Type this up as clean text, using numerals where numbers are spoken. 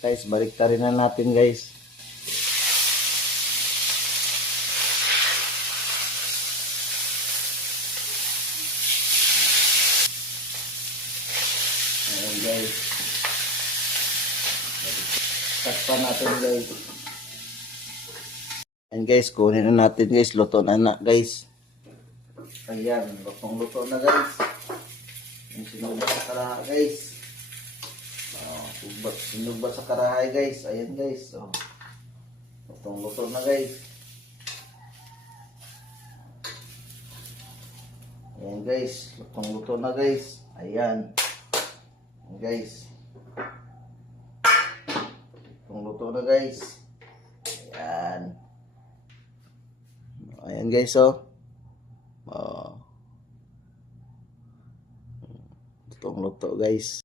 Guys, balik rin na natin guys. Ayan guys. Takpan natin guys. Ayan guys, kunin na natin guys. Luto na guys. Ayan, lutong-luto na guys. Yung sinugbat sa karahay guys. Sinugbat sa karahay guys. Ayan guys. Lutong-luto na guys. Ayan guys. Lutong-luto na guys. Ayan. Ayan guys. Lutong-luto na guys. Ayan. Ayan guys lutong-luto guys.